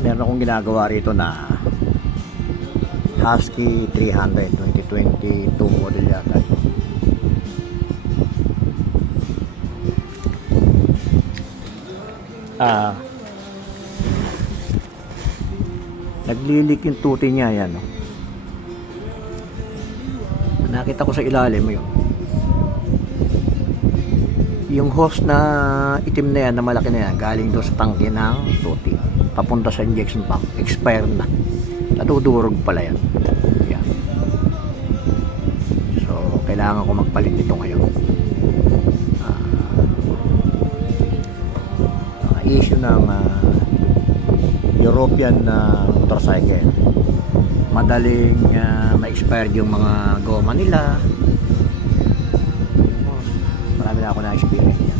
Meron akong ginagawa rito na Husky 300 2022 model yata. Naglilik yung tuti niya yan, no? Nakita ko sa ilalim mo yun. Yung hose na itim na yan, na malaki na yan, galing doon sa tangke ng tuti papunta sa injection pump, expire na, natudurog pala yan. Yan. So kailangan ko magpalit nito ngayon. Issue ng European motorcycle, madaling ma-expired yung mga goma nila. Marami na ako na experience.